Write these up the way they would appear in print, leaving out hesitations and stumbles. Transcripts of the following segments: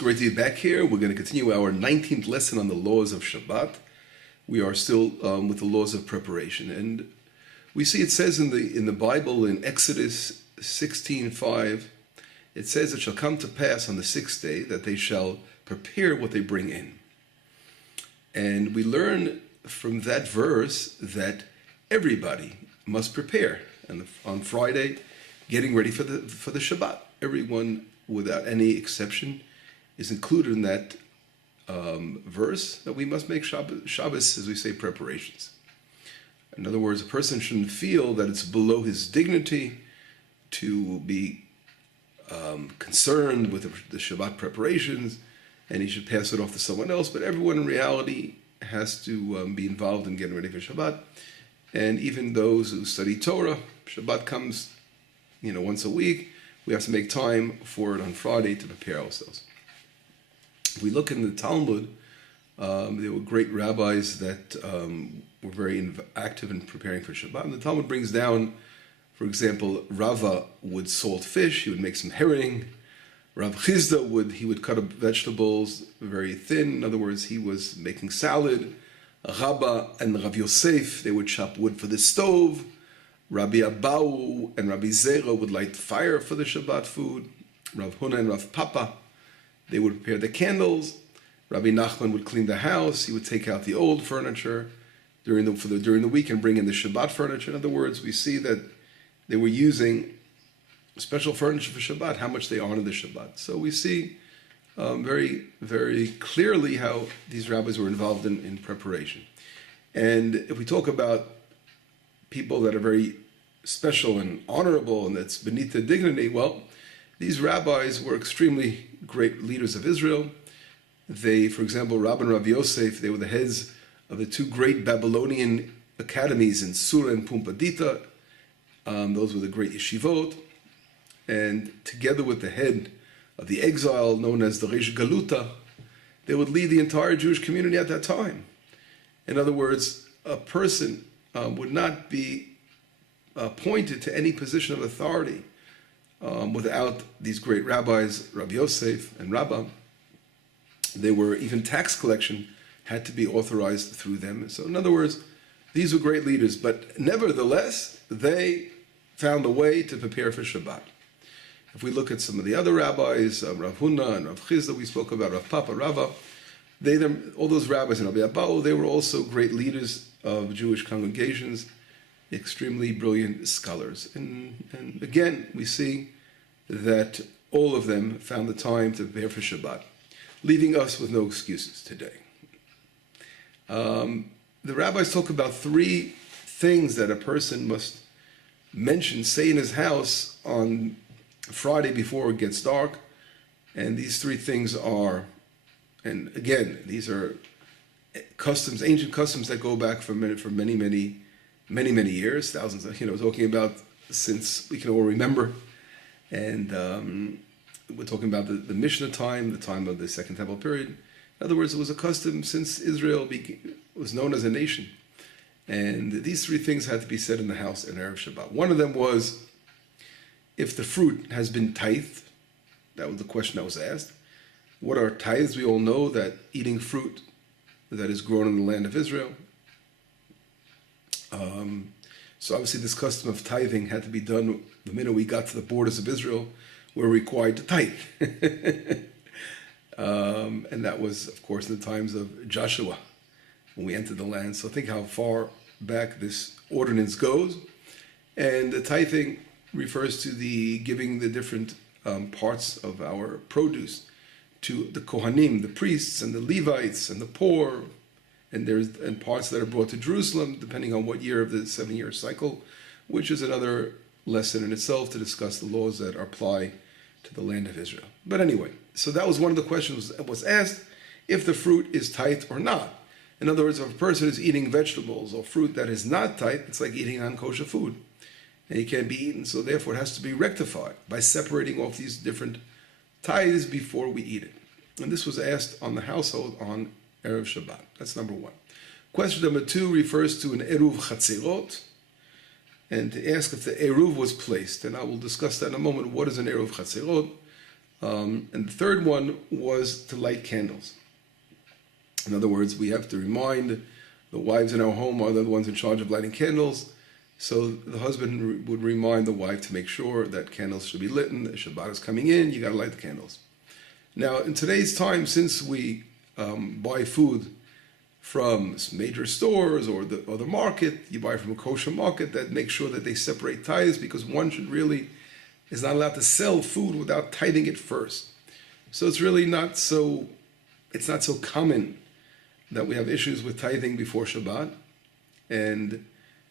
great to be back here. We're going to continue our 19th lesson on the laws of Shabbat. We are still with the laws of preparation. And we see it says in the Bible in Exodus 16:5, it says it shall come to pass on the sixth day that they shall prepare what they bring in. And we learn from that verse that everybody must prepare. And on Friday, getting ready for the Shabbat. Everyone, without any exception, is included in that verse that we must make Shabbos, as we say, preparations. In other words, a person shouldn't feel that it's below his dignity to be concerned with the Shabbat preparations, and he should pass it off to someone else. But everyone in reality has to be involved in getting ready for Shabbat. And even those who study Torah, Shabbat comes, once a week. We have to make time for it on Friday to prepare ourselves. If we look in the Talmud, there were great rabbis that were very active in preparing for Shabbat. And the Talmud brings down, for example, Rava would salt fish, he would make some herring. Rav Chizda would cut up vegetables very thin. In other words, he was making salad. Rabba and Rav Yosef, they would chop wood for the stove. Rabbi Abau and Rabbi Zera would light fire for the Shabbat food. Rav Huna and Rav Papa, they would prepare the candles. Rabbi Nachman would clean the house. He would take out the old furniture during the week and bring in the Shabbat furniture. In other words, we see that they were using special furniture for Shabbat, how much they honored the Shabbat. So we see very, very clearly how these rabbis were involved in preparation. And if we talk about people that are very special and honorable and that's beneath their dignity, well, these rabbis were extremely great leaders of Israel. They, for example, Rabbi and Rav Yosef, they were the heads of the two great Babylonian academies in Sura and Pumbedita. Those were the great yeshivot. And together with the head of the exile known as the Reish Galuta, they would lead the entire Jewish community at that time. In other words, a person would not be appointed to any position of authority without these great rabbis, Rabbi Yosef and Rabbah. They were, even tax collection had to be authorized through them. So in other words, these were great leaders, but nevertheless, they found a way to prepare for Shabbat. If we look at some of the other rabbis, Rav Huna and Rav Chizda, we spoke about Rav Papa, Rava, all those rabbis and Rabbi Abau, they were also great leaders of Jewish congregations, extremely brilliant scholars. And again, we see that all of them found the time to prepare for Shabbat, leaving us with no excuses today. The rabbis talk about three things that a person must say in his house on Friday before it gets dark. And these three things are, and again, these are customs, ancient customs that go back for many years, thousands of, talking about since we can all remember. And we're talking about the Mishnah time, the time of the Second Temple period. In other words, it was a custom since Israel was known as a nation. And these three things had to be said in the house in Erev Shabbat. One of them was, if the fruit has been tithed, that was the question that was asked. What are tithes? We all know that eating fruit that is grown in the land of Israel. So obviously this custom of tithing had to be done the minute we got to the borders of Israel. We're required to tithe. And that was, of course, in the times of Joshua, when we entered the land. So think how far back this ordinance goes. And the tithing refers to the giving the different parts of our produce to the Kohanim, the priests, and the Levites, and the poor, and parts that are brought to Jerusalem, depending on what year of the 7-year cycle, which is another lesson in itself to discuss the laws that apply to the land of Israel. But anyway, so that was one of the questions that was asked, if the fruit is tithed or not. In other words, if a person is eating vegetables or fruit that is not tithed, it's like eating non-kosher food. And it can't be eaten, so therefore it has to be rectified by separating off these different tithes before we eat it. And this was asked on the household on Erev Shabbat. That's number one. Question number two refers to an Eruv Chatzirot, and to ask if the Eruv was placed. And I will discuss that in a moment. What is an Eruv Chatzirot? And the third one was to light candles. In other words, we have to remind the wives in our home are the ones in charge of lighting candles. So the husband would remind the wife to make sure that candles should be lit, and the Shabbat is coming in, you got to light the candles. Now, in today's time, since we buy food from major stores or the market, you buy from a kosher market, that makes sure that they separate tithes, because one is not allowed to sell food without tithing it first. So it's really not so common that we have issues with tithing before Shabbat. And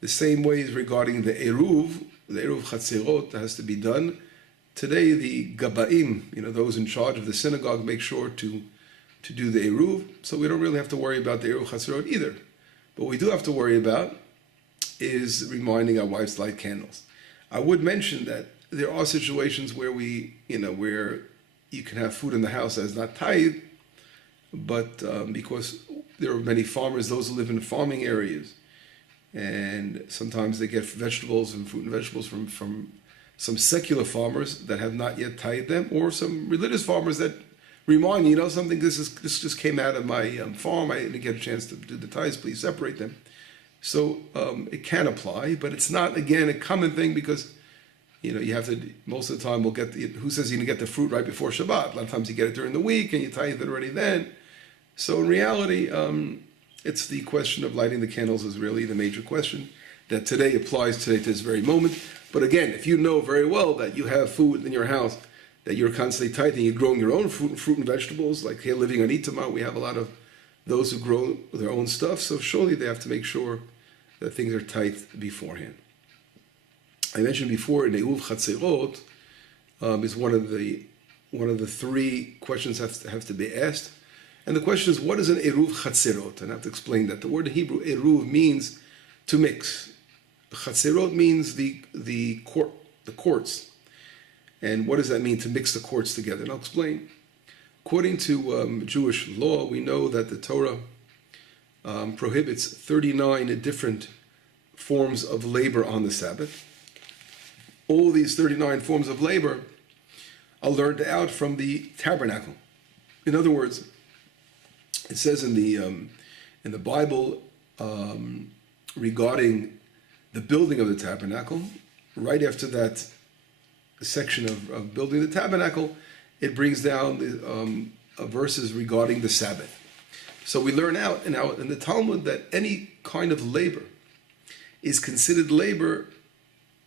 the same way is regarding the Eruv Chatzirot has to be done. Today the Gabaim, those in charge of the synagogue, make sure to do the Eruv, so we don't really have to worry about the Eruv Chatzirot either. But what we do have to worry about is reminding our wives to light candles. I would mention that there are situations where where you can have food in the house that is not tithe, but because there are many farmers, those who live in farming areas, and sometimes they get vegetables and fruit and vegetables from some secular farmers that have not yet tithed them, or some religious farmers that remind something. This just came out of my farm. I didn't get a chance to do the tithes. Please separate them. So it can apply, but it's not, again, a common thing, because you have to, most of the time we'll get who says you're going to get the fruit right before Shabbat? A lot of times you get it during the week and you tithe it already then. So in reality, it's the question of lighting the candles is really the major question that today applies to this very moment. But again, if you know very well that you have food in your house, that you're constantly tithing, you're growing your own fruit and vegetables, like here living on Itamar, we have a lot of those who grow their own stuff, so surely they have to make sure that things are tithed beforehand. I mentioned before, Ne'uv Chatzirot is one of the three questions that have to be asked. And the question is, what is an Eruv Chatzirot? And I have to explain that. The word in Hebrew, Eruv, means to mix. Chatzirot means the courts. And what does that mean, to mix the courts together? And I'll explain. According to Jewish law, we know that the Torah prohibits 39 different forms of labor on the Sabbath. All these 39 forms of labor are learned out from the tabernacle. In other words, it says in the Bible regarding the building of the tabernacle, right after that section of building the tabernacle, it brings down the verses regarding the Sabbath. So we learn out in the Talmud that any kind of labor is considered labor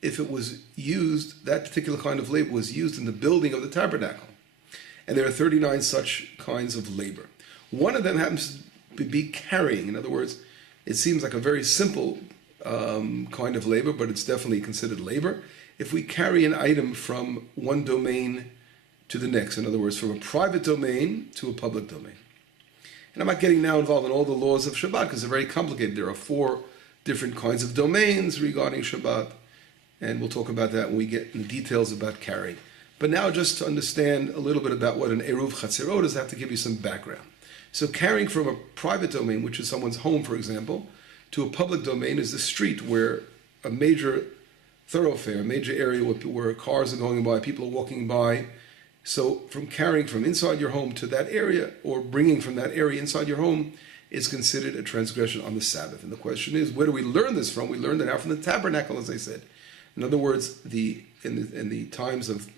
if it was used, that particular kind of labor was used in the building of the tabernacle. And there are 39 such kinds of labor. One of them happens to be carrying. In other words, it seems like a very simple kind of labor, but it's definitely considered labor. If we carry an item from one domain to the next, in other words, from a private domain to a public domain. And I'm not getting now involved in all the laws of Shabbat because they're very complicated. There are 4 different kinds of domains regarding Shabbat, and we'll talk about that when we get in details about carrying. But now, just to understand a little bit about what an Eruv Chatzirot is, I have to give you some background. So carrying from a private domain, which is someone's home, for example, to a public domain is the street, where a major thoroughfare, a major area where cars are going by, people are walking by. So from carrying from inside your home to that area, or bringing from that area inside your home, is considered a transgression on the Sabbath. And the question is, where do we learn this from? We learned it out from the tabernacle, as I said. In other words, in the times of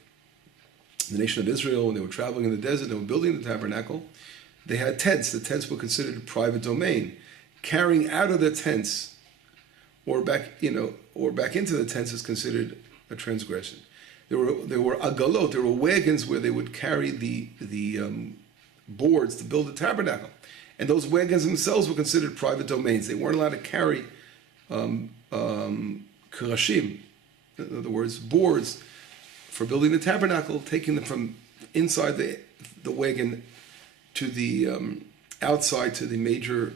the nation of Israel, when they were traveling in the desert, they were building the tabernacle, they had tents. The tents were considered a private domain. Carrying out of the tents or back into the tents is considered a transgression. There were agalot, there were wagons where they would carry the boards to build the tabernacle. And those wagons themselves were considered private domains. They weren't allowed to carry karashim, in other words, boards for building the tabernacle, taking them from inside the wagon to the outside to the major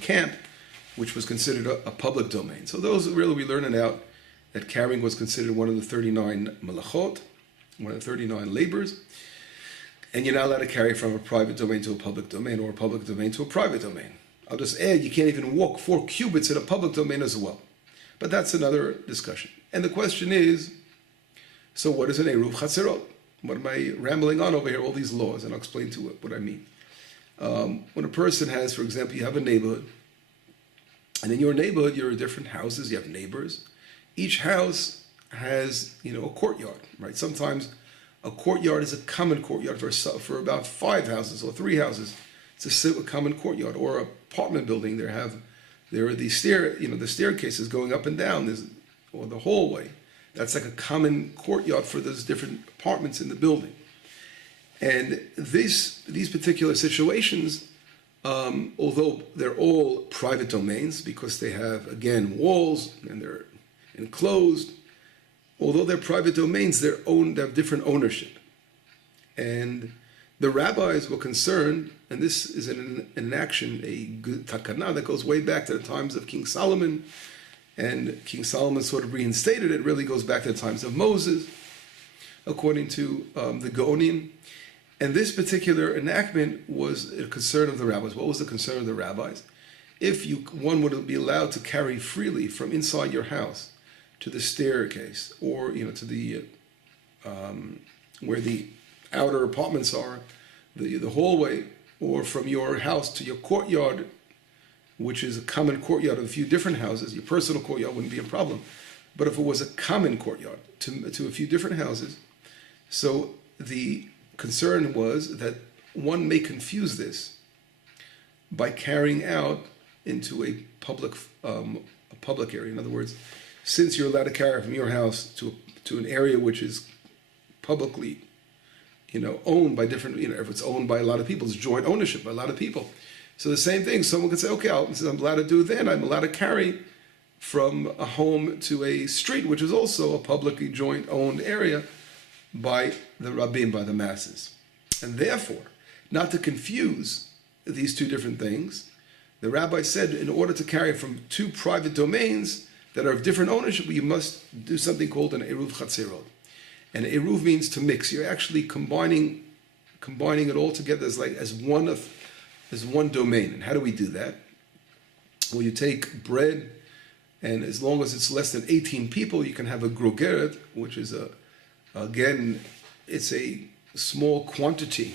camp, which was considered a public domain. So those really we learned out that carrying was considered one of the 39 malachot, one of the 39 labors, and you're not allowed to carry from a private domain to a public domain, or a public domain to a private domain. I'll just add, you can't even walk 4 cubits in a public domain as well. But that's another discussion. And the question is, so what is an Eruv Chatzirot? What am I rambling on over here? All these laws, and I'll explain to it what I mean. When a person has, for example, you have a neighborhood, and in your neighborhood, you're in different houses, you have neighbors. Each house has, a courtyard, right? Sometimes a courtyard is a common courtyard for about 5 houses or 3 houses. It's a common courtyard. Or an apartment building, there are the the staircases going up and down, or the hallway. That's like a common courtyard for those different apartments in the building. And these particular situations, although they're all private domains because they have, again, walls and they're enclosed, although they're private domains, they have different ownership. And the rabbis were concerned, and this is an action, a takana that goes way back to the times of King Solomon, and King Solomon sort of reinstated it. Really goes back to the times of Moses, according to the Gaonim. And this particular enactment was a concern of the rabbis. What was the concern of the rabbis? If one would be allowed to carry freely from inside your house to the staircase, or to the where the outer apartments are, the hallway, or from your house to your courtyard, which is a common courtyard of a few different houses, your personal courtyard wouldn't be a problem. But if it was a common courtyard to a few different houses, so the concern was that one may confuse this by carrying out into a public area. In other words, since you're allowed to carry from your house to an area which is publicly, owned by different, if it's owned by a lot of people, it's joint ownership by a lot of people. So the same thing, someone could say, okay, since I'm allowed to do that, I'm allowed to carry from a home to a street, which is also a publicly joint owned area by the rabbim, by the masses. And therefore, not to confuse these two different things, the rabbi said in order to carry from 2 private domains that are of different ownership, you must do something called an eruv chatzerot. And eruv means to mix. You're actually combining it all together as one domain. And how do we do that? Well, you take bread, and as long as it's less than 18 people, you can have a grogeret, which is it's a small quantity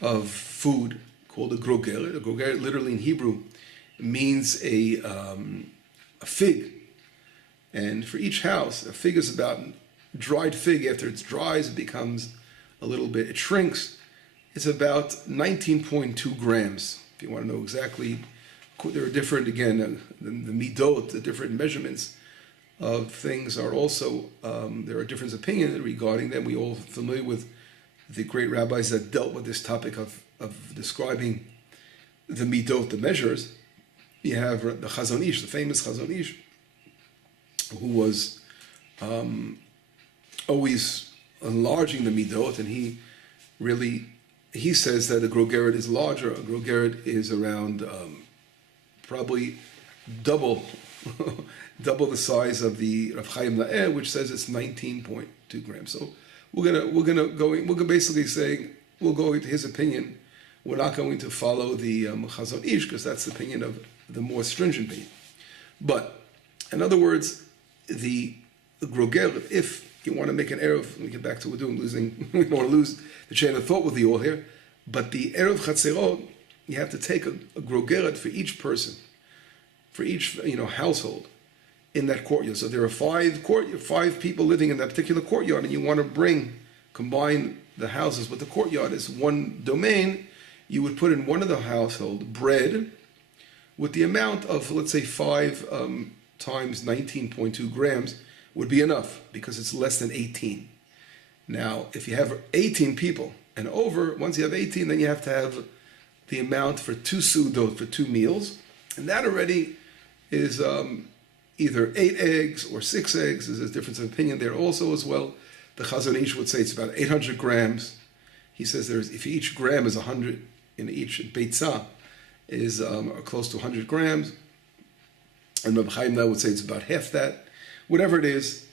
of food called a grogeret. A grogeret, literally in Hebrew, means a fig. And for each house, a fig is about dried fig. After it dries, it becomes it shrinks. It's about 19.2 grams. If you want to know exactly, there are different, again, the midot, the different measurements of things are also, there are different opinions regarding them. We're all familiar with the great rabbis that dealt with this topic of describing the midot, the measures. You have the Chazon Ish, the famous Chazon Ish, who was always enlarging the midot, and he says that a grogeret is larger. A grogeret is around probably double the size of the Rav Chaim La'eh, which says it's 19.2 grams. So we're basically saying we'll go into his opinion. We're not going to follow the Chazon Ish because that's the opinion of the more stringent opinion. But in other words, the grogeret, if you want to make an eruv, we get back to what we're doing, we don't want to lose the chain of thought with you all here, but the eruv chatzerot, you have to take a grogeret for each person, for each household in that courtyard. So there are 5 people living in that particular courtyard, and you want to combine the houses with the courtyard as one domain. You would put in one of the household bread with the amount of, let's say, 5 times 19.2 grams would be enough because it's less than 18. Now, if you have 18 people and over, once you have 18, then you have to have the amount for 2 sudot, for 2 meals. And that already is either 8 eggs or 6 eggs. There's a difference of opinion there also as well. The Chazon Ish would say it's about 800 grams. He says if each gram is 100, in each beitzah is close to 100 grams. And Rabbi Chaim would say it's about half that. Whatever it is,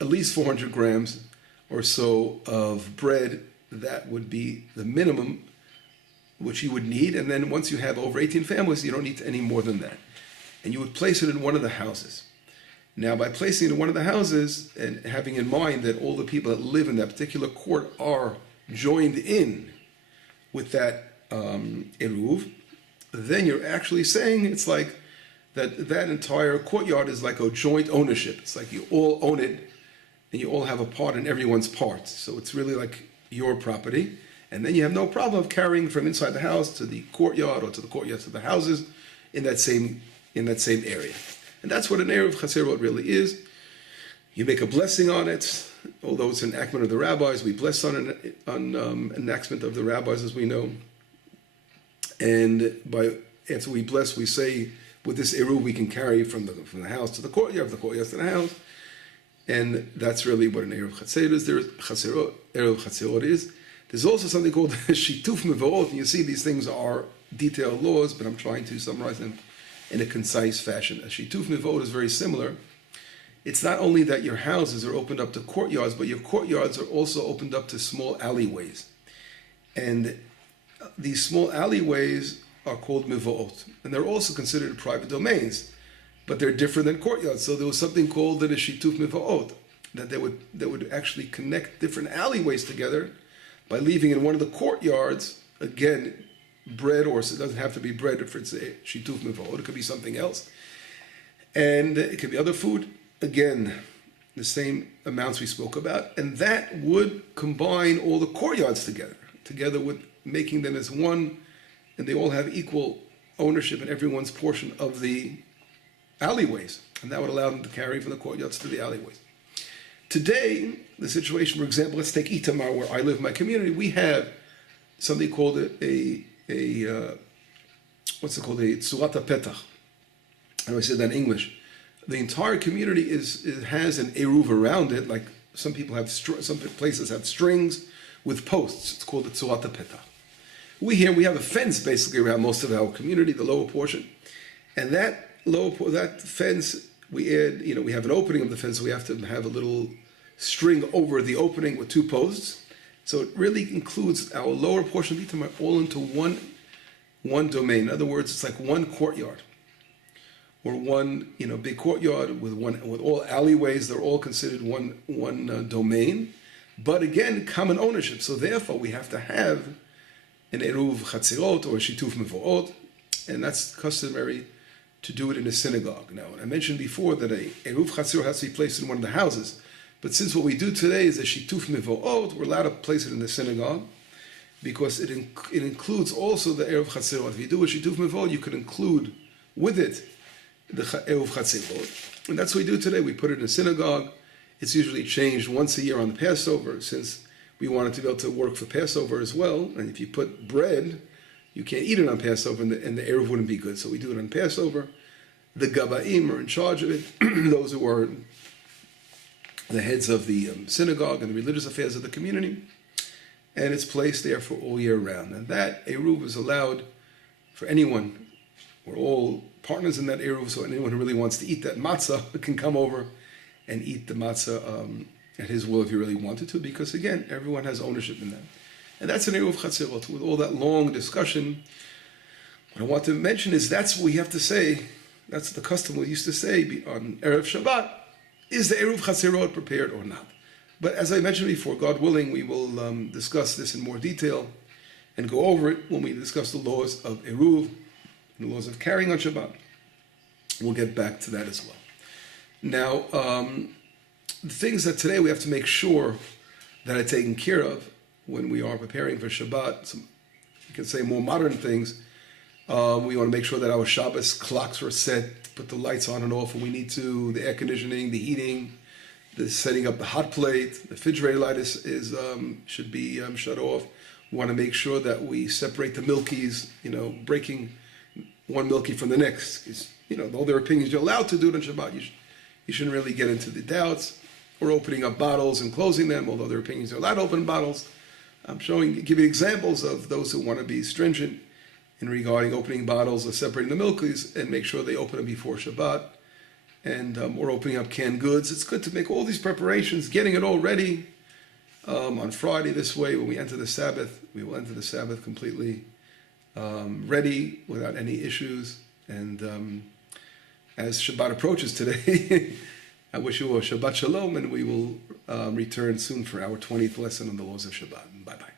at least 400 grams or so of bread, that would be the minimum which you would need. And then once you have over 18 families, you don't need any more than that. And you would place it in one of the houses. Now, by placing it in one of the houses and having in mind that all the people that live in that particular court are joined in with that eruv, then you're actually saying it's like that entire courtyard is like a joint ownership. It's like you all own it and you all have a part in everyone's part. So it's really like your property. And then you have no problem of carrying from inside the house to the courtyard or to the courtyards of the houses in that same area. And that's what an Eruv Chaserot really is. You make a blessing on it, although it's an enactment of the rabbis. We bless on enactment of the rabbis, as we know. And after we bless, we say, with this Eruv, we can carry from the house to the courtyard, the courtyard to the house. And that's really what an Eruv Chaserot is. Eruv Chaserot is. There's also something called Shituf Mevorot, and you see these things are detailed laws, but I'm trying to summarize them in a concise fashion. A Shituf Mevorot is very similar. It's not only that your houses are opened up to courtyards, but your courtyards are also opened up to small alleyways. And these small alleyways are called Mevorot, and they're also considered private domains, but they're different than courtyards. So there was something called a Shituf Mevorot, that they would actually connect different alleyways together by leaving in one of the courtyards, again, bread, or it doesn't have to be bread if it's a shituf mevorot, it could be something else. And it could be other food, again, the same amounts we spoke about, and that would combine all the courtyards together with making them as one, and they all have equal ownership in everyone's portion of the alleyways, and that would allow them to carry from the courtyards to the alleyways. Today, the situation, for example, let's take Itamar, where I live in my community. We have something called a tzurat petach. How do I say that in English? The entire community has an eruv around it. Like some people have, some places have strings with posts. It's called the tzurat petach. We have a fence basically around most of our community, the lower portion, and that fence we add. We have an opening of the fence, so we have to have a little string over the opening with two posts. So it really includes our lower portion of Itamar all into one domain. In other words, it's like one courtyard, or one big courtyard with all alleyways. They're all considered one domain, but again, common ownership. So therefore, we have to have an eruv chatzirot or a shituf mevorot, and that's customary to do it in a synagogue. Now, I mentioned before that a eruv chatzirot has to be placed in one of the houses. But since what we do today is a shituf mevorot, we're allowed to place it in the synagogue because it includes also the eruv chatzirot. If you do a shituf mevorot, you could include with it the eruv chatzirot, and that's what we do today. We put it in a synagogue. It's usually changed once a year on the Passover, since we wanted to be able to work for Passover as well. And if you put bread, you can't eat it on Passover, and the eruv wouldn't be good. So we do it on Passover. The gabaim are in charge of it; those who are the heads of the synagogue and the religious affairs of the community, and it's placed there for all year round. And that eruv is allowed for anyone. We're all partners in that eruv, so anyone who really wants to eat that matzah can come over and eat the matzah at his will if he really wanted to, because again, everyone has ownership in that. And that's an eruv chatzirot. With all that long discussion, what I want to mention is that's what we have to say. That's the custom we used to say on Erev Shabbat. Is the eruv chatzirot prepared or not? But as I mentioned before, God willing, we will discuss this in more detail and go over it when we discuss the laws of eruv and the laws of carrying on Shabbat. We'll get back to that as well. Now, the things that today we have to make sure that are taken care of when we are preparing for Shabbat, some, you can say more modern things. We want to make sure that our Shabbos clocks are set, to put the lights on and off when we need to, the air conditioning, the heating, the setting up the hot plate, the refrigerator light should be shut off. We want to make sure that we separate the milkies, breaking one milky from the next. Because, though there are opinions you're allowed to do it on Shabbat, you shouldn't really get into the doubts, or opening up bottles and closing them, although there are opinions you're allowed to open bottles. I'm giving examples of those who want to be stringent in regarding opening bottles or separating the milkies, and make sure they open them before Shabbat, and or opening up canned goods. It's good to make all these preparations, getting it all ready on Friday. This way, when we enter the Sabbath, we will enter the Sabbath completely ready, without any issues. And as Shabbat approaches today, I wish you a Shabbat Shalom, and we will return soon for our 20th lesson on the laws of Shabbat. Bye-bye.